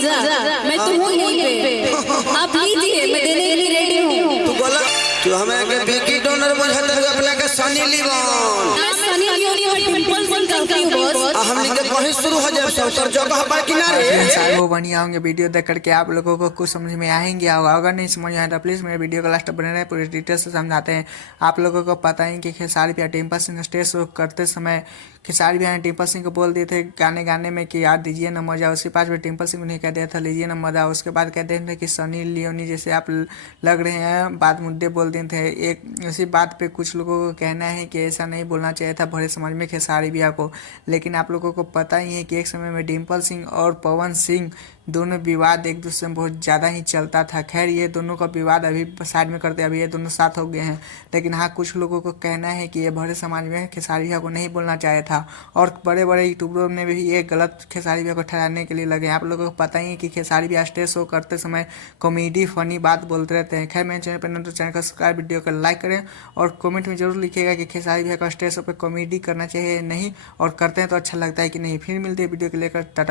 मजा मैं तो हूँ यहीं पे, आप लीजिए, मैं देने के लिए रेडी हूँ। तू बोला तू हमें के बिकी डोनर बुझत है अपना के सनी लियोन। मैं सनी लियोन और डिंपल सिंह करती हूँ बॉस। हमने के कहीं शुरू हो जाए सौतर जगह पर किनारे। वो बढ़िया होंगे वीडियो देख करके आप लोगों को कुछ समझ में आएंगे, अगर नहीं समझ आए तो प्लीज़ मेरे वीडियो को लास्ट तक बने रहे, पूरी डिटेल से समझाते हैं। आप लोगों को पता ही कि खेसारी भैया डिंपल सिंह स्टेज शो करते समय खेसारी भैया ने डिंपल सिंह को बोल दिए थे गाने में कि यार दीजिए ना मजा। उसके पास भी डिंपल सिंह ने कह दिया था लीजिए ना मजा। उसके बाद कहते थे कि सनी लियोनी जैसे आप लग रहे हैं, बात मुद्दे बोल दिए थे। एक उसी बात पे कुछ लोगों को कहना है कि ऐसा नहीं बोलना चाहिए था बड़े समाज में खेसारी भैया को, लेकिन आप लोगों को पता ही है कि एक समय में डिंपल सिंह और पवन सिंह दोनों विवाद एक दूसरे में बहुत ज़्यादा ही चलता था। खैर ये दोनों का विवाद अभी साइड में करते, अभी ये दोनों साथ हो गए हैं। लेकिन हाँ, कुछ लोगों को कहना है कि ये बड़े समाज में खेसारी भैया को नहीं बोलना चाहे था, और बड़े बड़े यूट्यूबरों ने भी ये गलत खेसारी भैया को ठहराने के लिए लगे। आप लोगों को पता ही है कि खेसारी भैया स्टेज शो करते समय कॉमेडी फनी बात बोलते रहते हैं। खैर मेरे चैनल पर न तो चैनल को सब्सक्राइब, वीडियो को लाइक करें और कमेंट में जरूर लिखिएगा कि खेसारी भैया का स्टेज शो पर कॉमेडी करना चाहिए नहीं, और करते हैं तो अच्छा लगता है कि नहीं। फिर मिलते हैं वीडियो को लेकर, टाटा।